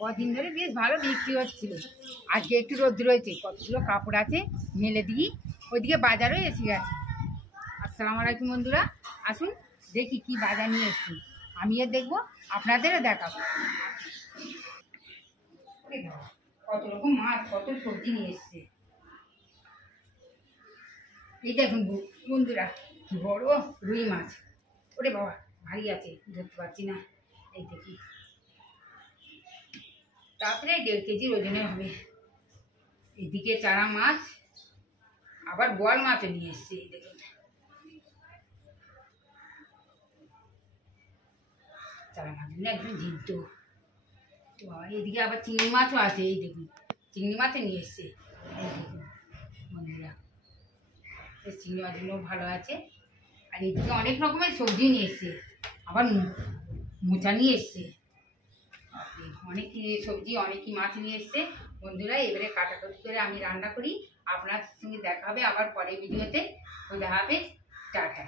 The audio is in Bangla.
কদিন ধরে বেশ ভালো বিক্রি হচ্ছিল। আজকে একটু রোদ রয়েছে, কতগুলো কাপড় আছে মেলে দিই। ওইদিকে বাজারও এসে গেছে। আসসালামু আলাইকুম বন্ধুরা, আসুন দেখি কি বাজার নিয়ে এসছি। আমিও দেখবো, আপনাদেরও দেখাবো। কত রকম মাছ, কত সবজি নিয়ে এসছে। এই দেখুন বন্ধুরা, কি বড় রুই মাছ। ওরে বাবা, ভারী আছে, ধরতে পারছি না। এই দেখি, তারপরে 1.5 কেজির ওজনে হবে। এদিকে চারা মাছ, আবার বোয়াল মাছও নিয়ে এসছে। এই দেখুন, চারা মাছগুলো একদম ঝিন্ত। তো এদিকে আবার চিংড়ি মাছও আছে। এই দেখুন, চিংড়ি মাছও নিয়ে এসছে। এই দেখুন বন্ধুরা, চিংড়ি মাছগুলো ভালো আছে। আর এদিকে অনেক রকমের সবজি নিয়ে এসছে, আবার মোচা নিয়ে এসছে। অনেক সবজি, অনেকই মাছ নিয়ে এসছে। বন্ধুরা, এবারে কাটাকুটি করে আমি রান্না করি। আপনার সঙ্গে দেখা হবে আবার পরের ভিডিওতে। খোঁজা হবে, টাটা।